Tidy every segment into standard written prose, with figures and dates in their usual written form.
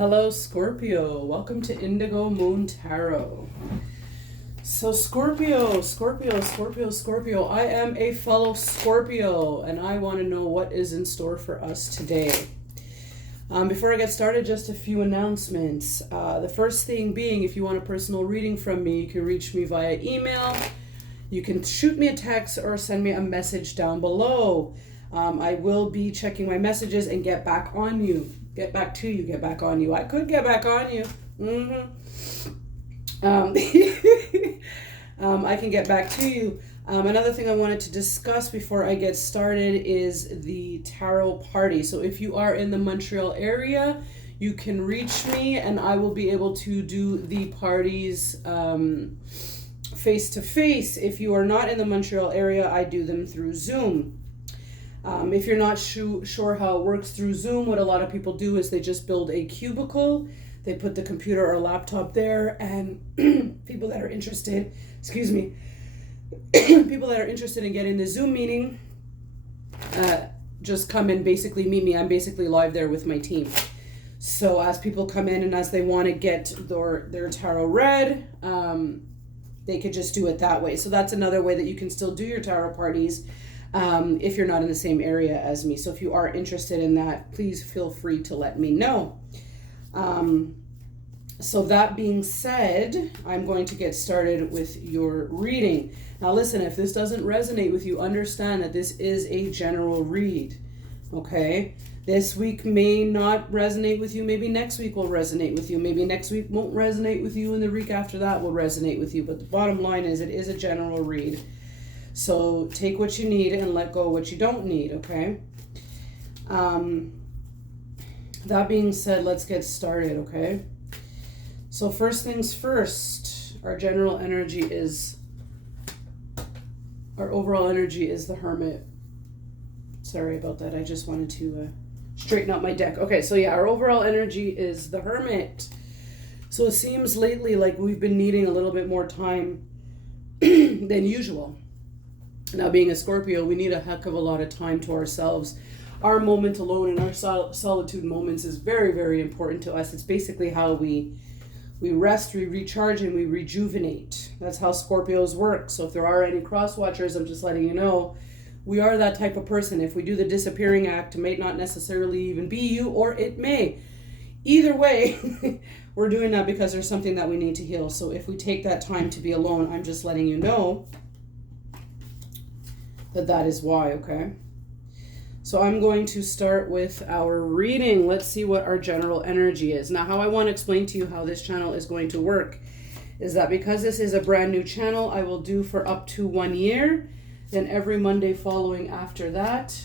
Hello, Scorpio. Welcome to Indigo Moon Tarot. So, Scorpio. I am a fellow Scorpio, and I want to know what is in store for us today. Before I get started, just a few announcements. The first thing being, if you want a personal reading from me, you can reach me via email. You can shoot me a text or send me a message down below. I will be checking my messages and get back on you. Get back to you, get back on you. I could get back on you. I can get back to you. Another thing I wanted to discuss before I get started is the tarot party. So if you are in the Montreal area, you can reach me and I will be able to do the parties face-to-face. If you are not in the Montreal area, I do them through Zoom. If you're not sure how it works through Zoom, what a lot of people do is they just build a cubicle. They put the computer or laptop there, and people that are interested, people that are interested in getting the Zoom meeting, just come and basically meet me. I'm basically live there with my team. So as people come in and as they want to get their tarot read, they could just do it that way. So that's another way that you can still do your tarot parties. If you're not in the same area as me. So if you are interested in that, please feel free to let me know. So that being said, I'm going to get started with your reading. Now listen, if this doesn't resonate with you, understand that this is a general read, okay? This week may not resonate with you. Maybe next week will resonate with you. Maybe next week won't resonate with you, and the week after that will resonate with you. But the bottom line is it is a general read. So take what you need and let go what you don't need, okay? That being said, let's get started, okay? So first things first, our overall energy is the Hermit. Sorry about that. I just wanted to straighten out my deck. Okay, so yeah, our overall energy is the Hermit. So it seems lately like we've been needing a little bit more time than usual. Now, being a Scorpio, we need a heck of a lot of time to ourselves. Our moment alone and our solitude moments is very, very important to us. It's basically how we rest, we recharge, and we rejuvenate. That's how Scorpios work. So if there are any cross watchers, I'm just letting you know, we are that type of person. If we do the disappearing act, it may not necessarily even be you, or it may. Either way, we're doing that because there's something that we need to heal. So if we take that time to be alone, I'm just letting you know that is why, okay? So I'm going to start with our reading. Let's see what our general energy is. Now, how I want to explain to you how this channel is going to work is that because this is a brand new channel, I will do for up to 1 year. Then every Monday following after that,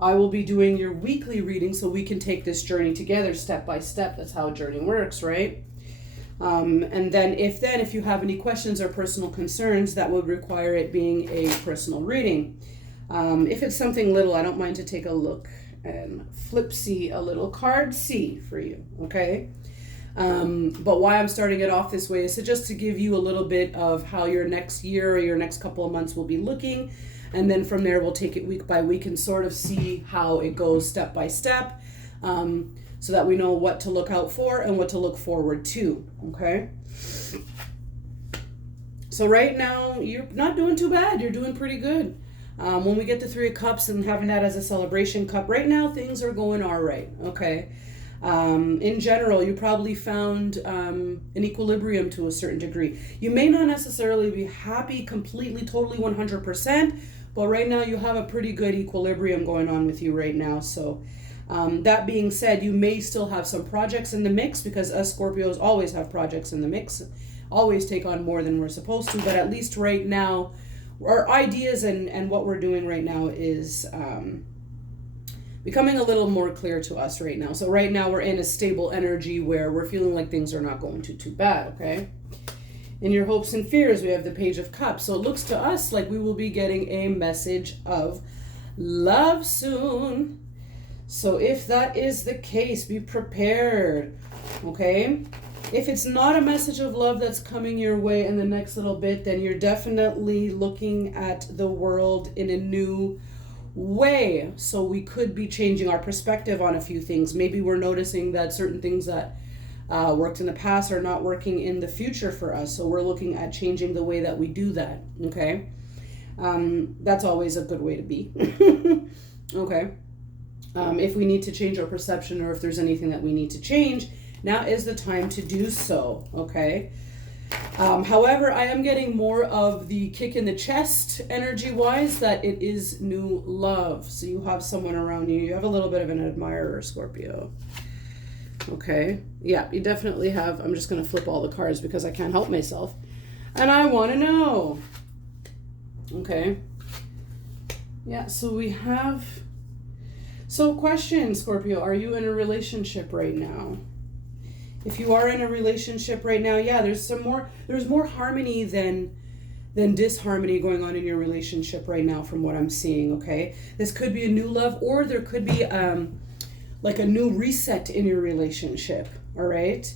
I will be doing your weekly reading so we can take this journey together step by step. That's how a journey works, right? And then if you have any questions or personal concerns, that would require it being a personal reading. If it's something little, I don't mind to take a look and flip-see a little card-see for you, okay? But why I'm starting it off this way is just to give you a little bit of how your next year or your next couple of months will be looking. And then from there, we'll take it week by week and sort of see how it goes step by step. So that we know what to look out for and what to look forward to, okay? So right now, you're not doing too bad. You're doing pretty good. When we get the Three of Cups and having that as a celebration cup, right now things are going all right, okay? In general, you probably found an equilibrium to a certain degree. You may not necessarily be happy completely, totally 100%, but right now you have a pretty good equilibrium going on with you right now, so... that being said, you may still have some projects in the mix because us Scorpios always have projects in the mix, always take on more than we're supposed to, but at least right now, our ideas and what we're doing right now is becoming a little more clear to us right now. So right now we're in a stable energy where we're feeling like things are not going too bad, okay? In your hopes and fears, we have the Page of Cups. So it looks to us like we will be getting a message of love soon. So if that is the case, be prepared, okay? If it's not a message of love that's coming your way in the next little bit, then you're definitely looking at the world in a new way. So we could be changing our perspective on a few things. Maybe we're noticing that certain things that worked in the past are not working in the future for us. So we're looking at changing the way that we do that. Okay. That's always a good way to be. Okay. If we need to change our perception, or if there's anything that we need to change, now is the time to do so. Okay. However, I am getting more of the kick in the chest energy wise that it is new love. So you have someone around you. You have a little bit of an admirer, Scorpio. Okay. Yeah, you definitely have. I'm just going to flip all the cards because I can't help myself. And I want to know. Okay. Yeah, so we have... So question, Scorpio, are you in a relationship right now? If you are in a relationship right now, yeah, there's more harmony than disharmony going on in your relationship right now from what I'm seeing, okay? This could be a new love, or there could be like a new reset in your relationship, all right?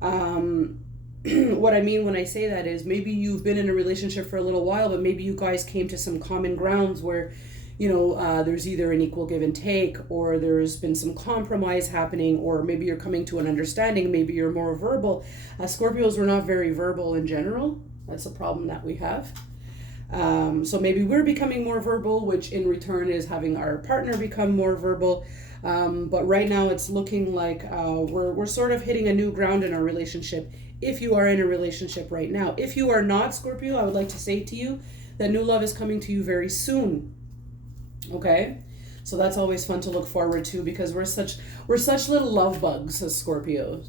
What I mean when I say that is maybe you've been in a relationship for a little while, but maybe you guys came to some common grounds where, you know, there's either an equal give and take, or there's been some compromise happening, or maybe you're coming to an understanding. Maybe you're more verbal. Scorpios are not very verbal in general. That's a problem that we have. So maybe we're becoming more verbal, which in return is having our partner become more verbal. But right now it's looking like we're sort of hitting a new ground in our relationship. If you are in a relationship right now, if you are not, Scorpio, I would like to say to you that new love is coming to you very soon. Okay, so that's always fun to look forward to, because we're such little love bugs as Scorpios.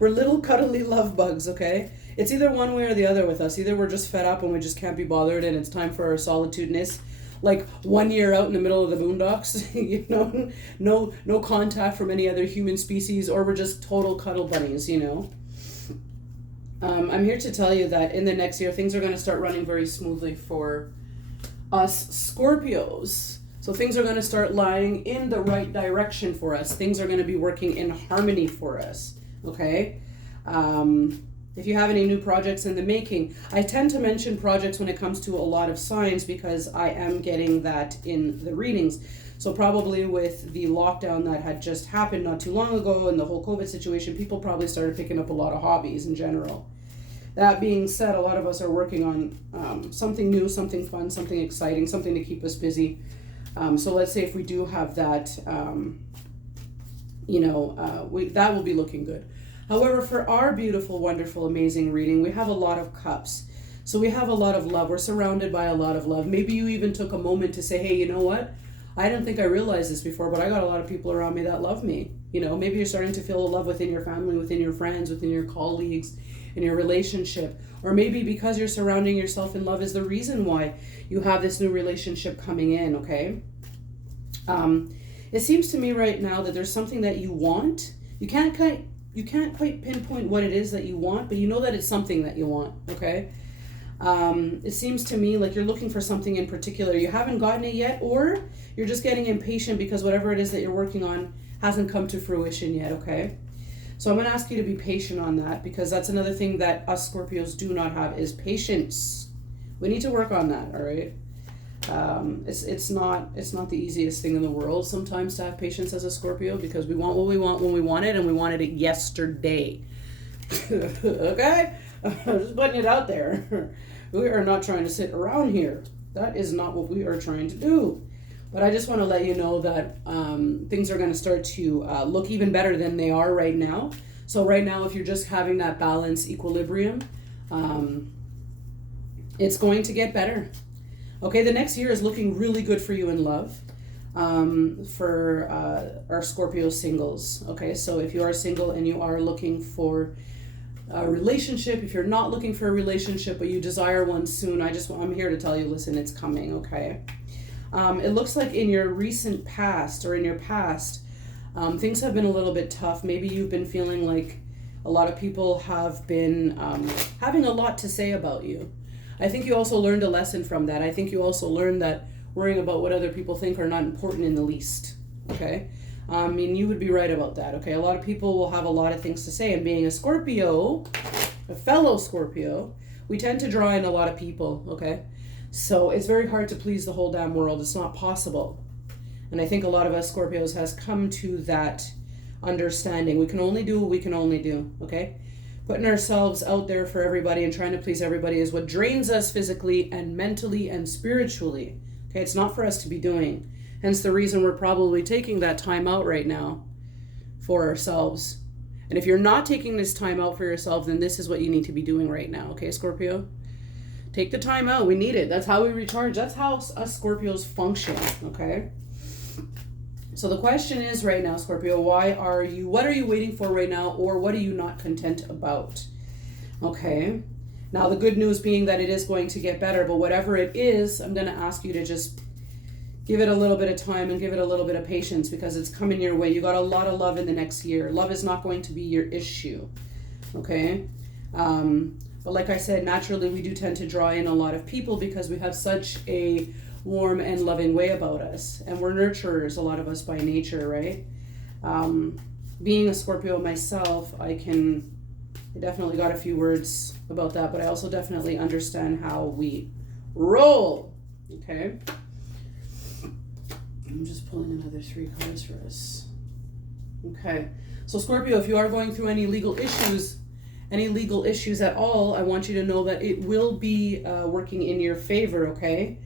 We're little cuddly love bugs. Okay, it's either one way or the other with us. Either we're just fed up and we just can't be bothered and it's time for our solitudeness, like 1 year out in the middle of the boondocks, you know, no contact from any other human species, or we're just total cuddle bunnies, you know. I'm here to tell you that in the next year things are going to start running very smoothly for us Scorpios. So things are going to start lying in the right direction for us. Things are going to be working in harmony for us. Okay. If you have any new projects in the making, I tend to mention projects when it comes to a lot of signs because I am getting that in the readings. So probably with the lockdown that had just happened not too long ago and the whole COVID situation, people probably started picking up a lot of hobbies in general. That being said, a lot of us are working on something new, something fun, something exciting, something to keep us busy. So let's say if we do have that, that will be looking good. However, for our beautiful, wonderful, amazing reading, we have a lot of cups. So we have a lot of love. We're surrounded by a lot of love. Maybe you even took a moment to say, hey, you know what? I didn't think I realized this before, but I got a lot of people around me that love me. You know, maybe you're starting to feel a love within your family, within your friends, within your colleagues, in your relationship. Or maybe because you're surrounding yourself in love is the reason why you have this new relationship coming in, okay? It seems to me right now that there's something that you want. You can't quite pinpoint what it is that you want, but you know that it's something that you want, okay? It seems to me like you're looking for something in particular. You haven't gotten it yet, or you're just getting impatient because whatever it is that you're working on hasn't come to fruition yet, okay? So I'm going to ask you to be patient on that, because that's another thing that us Scorpios do not have is patience. We need to work on that, all right? It's not the easiest thing in the world sometimes to have patience as a Scorpio, because we want what we want when we want it, and we wanted it yesterday. Okay? I'm just putting it out there. We are not trying to sit around here. That is not what we are trying to do. But I just want to let you know that things are going to start to look even better than they are right now. So right now, if you're just having that balance, equilibrium, it's going to get better. Okay, the next year is looking really good for you in love, for our Scorpio singles. Okay, so if you are single and you are looking for a relationship, if you're not looking for a relationship but you desire one soon, I'm here to tell you, listen, it's coming, okay? It looks like in your recent past, or in your past, things have been a little bit tough. Maybe you've been feeling like a lot of people have been having a lot to say about you. I think you also learned a lesson from that. I think you also learned that worrying about what other people think are not important in the least, okay? I mean, you would be right about that, okay? A lot of people will have a lot of things to say, and being a Scorpio, a fellow Scorpio, we tend to draw in a lot of people, okay? So it's very hard to please the whole damn world. It's not possible. And I think a lot of us Scorpios has come to that understanding. We can only do what we can only do, okay? Putting ourselves out there for everybody and trying to please everybody is what drains us physically and mentally and spiritually. Okay, it's not for us to be doing. Hence the reason we're probably taking that time out right now for ourselves. And if you're not taking this time out for yourself, then this is what you need to be doing right now, okay, Scorpio? Take the time out. We need it. That's how we recharge. That's how us Scorpios function, okay? So the question is right now, Scorpio, what are you waiting for right now, or what are you not content about? Okay. Now the good news being that it is going to get better, but whatever it is, I'm going to ask you to just give it a little bit of time and give it a little bit of patience, because it's coming your way. You got a lot of love in the next year. Love is not going to be your issue. Okay. But like I said, naturally we do tend to draw in a lot of people because we have such a warm and loving way about us, and we're nurturers, a lot of us by nature, right? Being a Scorpio myself, I definitely got a few words about that, but I also definitely understand how we roll. Okay, I'm just pulling another 3 cards for us. Okay, so Scorpio, if you are going through any legal issues at all, I want you to know that it will be working in your favor. Okay.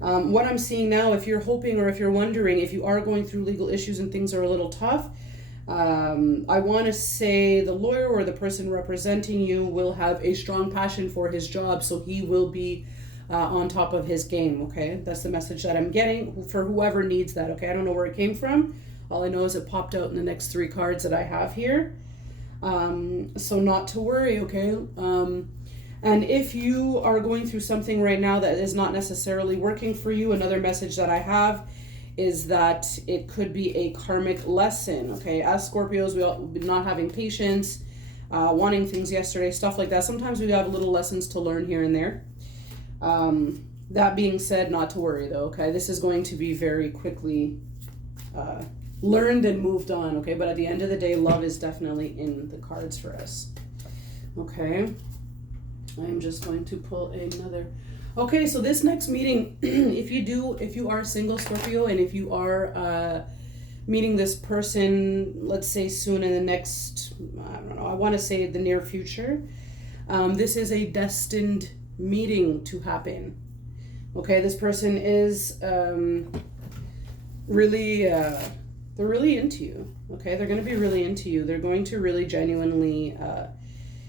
What I'm seeing now, if you're hoping or if you're wondering if you are going through legal issues and things are a little tough, I want to say the lawyer or the person representing you will have a strong passion for his job, so he will be on top of his game, okay? That's the message that I'm getting for whoever needs that, okay? I don't know where it came from. All I know is it popped out in the next 3 cards that I have here. So not to worry, okay? And if you are going through something right now that is not necessarily working for you, another message that I have is that it could be a karmic lesson, okay? As Scorpios, we all not having patience, wanting things yesterday, stuff like that. Sometimes we have little lessons to learn here and there. That being said, not to worry though, okay? This is going to be very quickly learned and moved on, okay? But at the end of the day, love is definitely in the cards for us, okay? I'm just going to pull another. Okay, so this next meeting, if you are single, Scorpio, and if you are meeting this person, let's say soon in the next, I don't know, I want to say the near future, this is a destined meeting to happen. Okay, this person is really, they're really into you. Okay, they're going to be really into you. They're going to really genuinely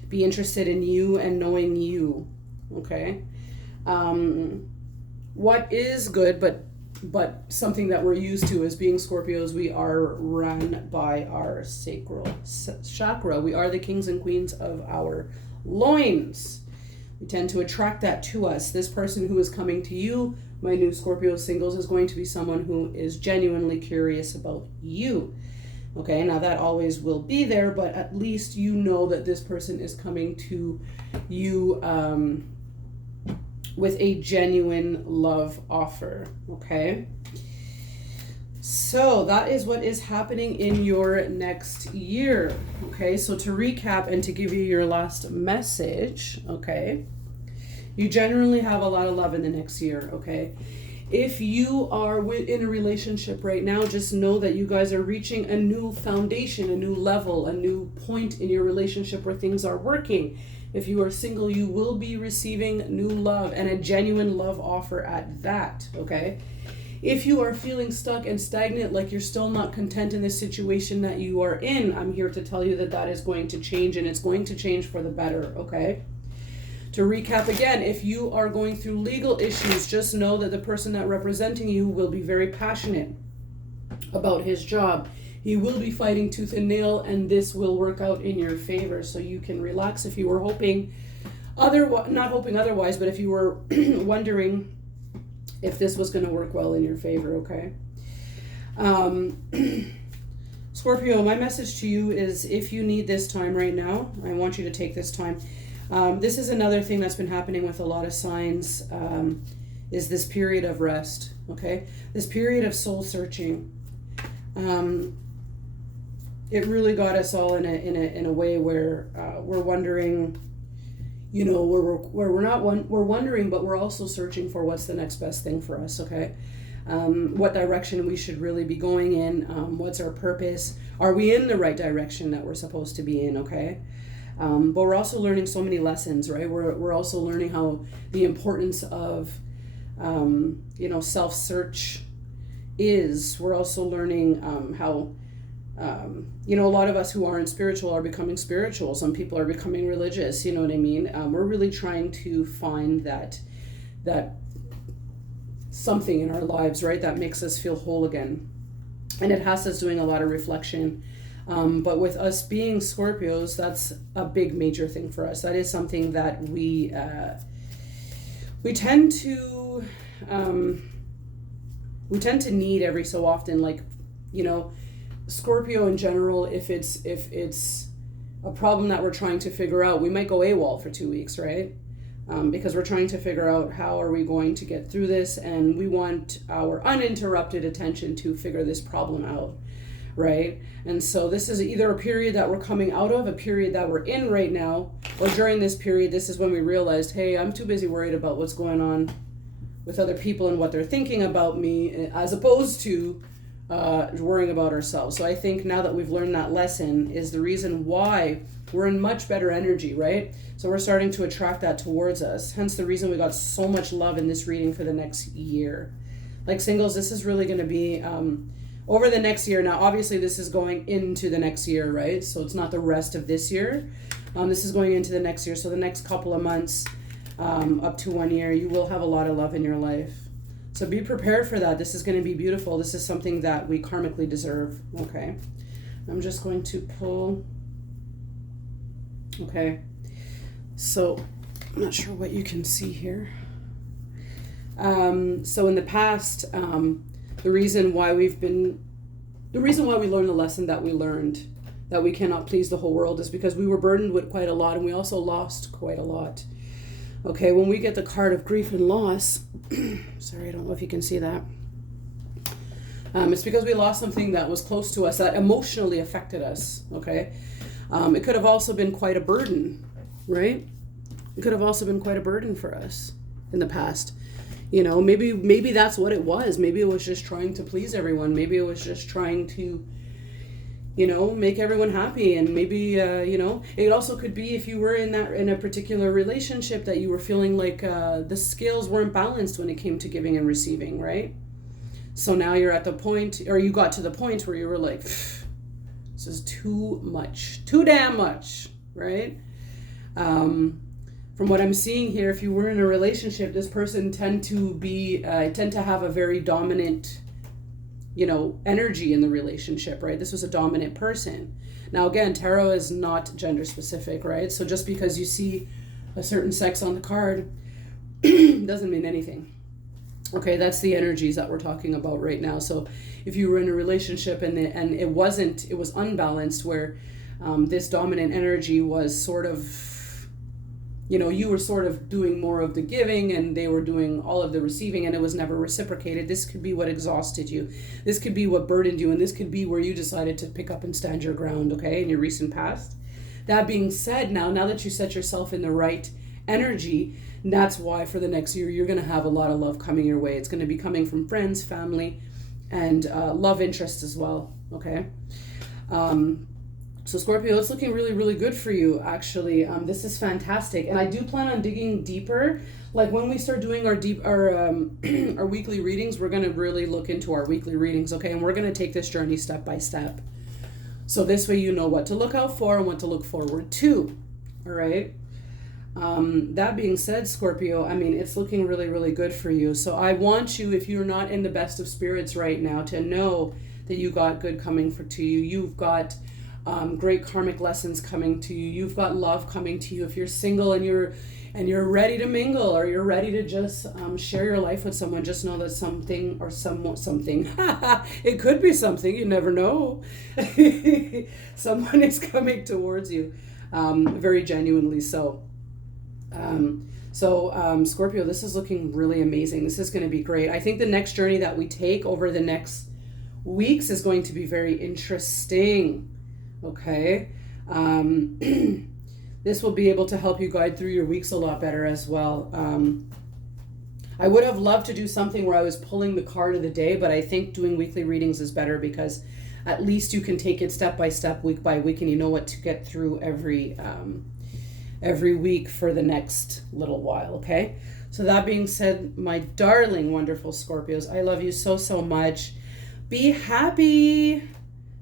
be interested in you and knowing you, okay? What is good, but something that we're used to as being Scorpios, we are run by our sacral chakra. We are the kings and queens of our loins. We tend to attract that to us. This person who is coming to you, my new Scorpio singles, is going to be someone who is genuinely curious about you. Okay, now that always will be there, but at least you know that this person is coming to you with a genuine love offer, okay? So that is what is happening in your next year, okay? So to recap and to give you your last message, okay? You generally have a lot of love in the next year, okay? If you are in a relationship right now, just know that you guys are reaching a new foundation, a new level, a new point in your relationship where things are working. If you are single, you will be receiving new love and a genuine love offer at that, okay? If you are feeling stuck and stagnant, like you're still not content in the situation that you are in, I'm here to tell you that that is going to change, and it's going to change for the better, okay? To recap again, if you are going through legal issues, just know that the person that representing you will be very passionate about his job. He will be fighting tooth and nail, and this will work out in your favor. So you can relax if you were hoping, not hoping otherwise, but if you were wondering if this was going to work well in your favor, okay? Scorpio, my message to you is if you need this time right now, I want you to take this time. This is another thing that's been happening with a lot of signs, is this period of rest, okay? This period of soul searching. It really got us all in a way where we're wondering, where we're wondering, but we're also searching for what's the next best thing for us. Okay. What direction we should really be going in, what's our purpose, are we in the right direction that we're supposed to be in, okay? But we're also learning so many lessons, right? We're also learning how the importance of, self-search is. We're also learning how, a lot of us who aren't spiritual are becoming spiritual. Some people are becoming religious, you know what I mean? We're really trying to find that something in our lives, right, that makes us feel whole again. And it has us doing a lot of reflection. But with us being Scorpios, that's a big major thing for us. That is something that we tend to need every so often. Like, Scorpio in general, if it's a problem that we're trying to figure out, we might go AWOL for 2 weeks, right? Because we're trying to figure out how are we going to get through this, and we want our uninterrupted attention to figure this problem out, right? And so this is either a period that we're coming out of, a period that we're in right now, or during this period, this is when we realized, hey, I'm too busy worried about what's going on with other people and what they're thinking about me, as opposed to worrying about ourselves. So I think now that we've learned that lesson is the reason why we're in much better energy, right? So we're starting to attract that towards us. Hence the reason we got so much love in this reading for the next year. Like singles, this is really going to be over the next year. Now, obviously, this is going into the next year, right? So it's not the rest of this year. This is going into the next year. So the next couple of months, up to 1 year, you will have a lot of love in your life. So be prepared for that. This is going to be beautiful. This is something that we karmically deserve. Okay. I'm just going to pull. Okay. So I'm not sure what you can see here. So in the past, the reason why we learned the lesson that we learned, that we cannot please the whole world, is because we were burdened with quite a lot, and we also lost quite a lot. Okay, when we get the card of grief and loss, sorry, I don't know if you can see that. It's because we lost something that was close to us, that emotionally affected us, okay? It could have also been quite a burden, right? It could have also been quite a burden for us in the past. Maybe that's what it was. Maybe it was just trying to please everyone. Maybe it was just trying to, make everyone happy. And maybe, it also could be if you were in a particular relationship that you were feeling like the scales weren't balanced when it came to giving and receiving, right? So now you're at the point, or you got to the point where you were like, this is too much, too damn much, right? From what I'm seeing here, if you were in a relationship, this person tend to have a very dominant, energy in the relationship, right? This was a dominant person. Now, again, tarot is not gender specific, right? So just because you see a certain sex on the card doesn't mean anything. Okay, that's the energies that we're talking about right now. So if you were in a relationship and it was unbalanced, where this dominant energy was sort of, you were sort of doing more of the giving and they were doing all of the receiving, and it was never reciprocated. This could be what exhausted you. This could be what burdened you. And this could be where you decided to pick up and stand your ground, okay, in your recent past. That being said, now that you set yourself in the right energy, that's why for the next year, you're going to have a lot of love coming your way. It's going to be coming from friends, family, and love interest as well, okay? So Scorpio, it's looking really, really good for you, actually. This is fantastic. And I do plan on digging deeper. Like when we start doing our weekly readings, we're going to really look into our weekly readings, okay? And we're going to take this journey step by step. So this way you know what to look out for and what to look forward to, all right? That being said, Scorpio, it's looking really, really good for you. So I want you, if you're not in the best of spirits right now, to know that you got good coming to you. You've got great karmic lessons coming to you. You've got love coming to you. If you're single and you're ready to mingle, or you're ready to just share your life with someone, just know that something, it could be something, you never know. Someone is coming towards you, very genuinely so. Scorpio, this is looking really amazing. This is going to be great. I think the next journey that we take over the next weeks is going to be very interesting. Okay. this will be able to help you guide through your weeks a lot better as well. I would have loved to do something where I was pulling the card of the day, but I think doing weekly readings is better because at least you can take it step by step, week by week, and you know what to get through every week for the next little while, okay? So that being said, my darling, wonderful Scorpios, I love you so, so much. Be happy.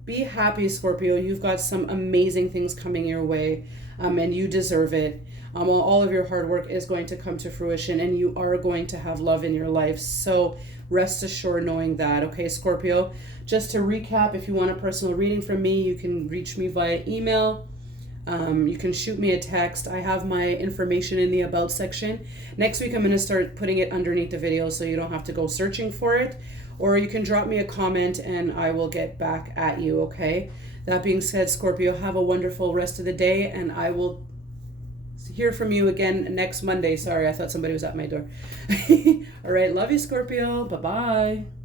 Be happy, Scorpio. You've got some amazing things coming your way, and you deserve it. All of your hard work is going to come to fruition, and you are going to have love in your life. So rest assured knowing that, okay, Scorpio? Just to recap, if you want a personal reading from me, you can reach me via email. You can shoot me a text. I have my information in the About section. Next week, I'm going to start putting it underneath the video so you don't have to go searching for it. Or you can drop me a comment and I will get back at you, okay? That being said, Scorpio, have a wonderful rest of the day, and I will hear from you again next Monday. Sorry, I thought somebody was at my door. All right, love you, Scorpio. Bye-bye.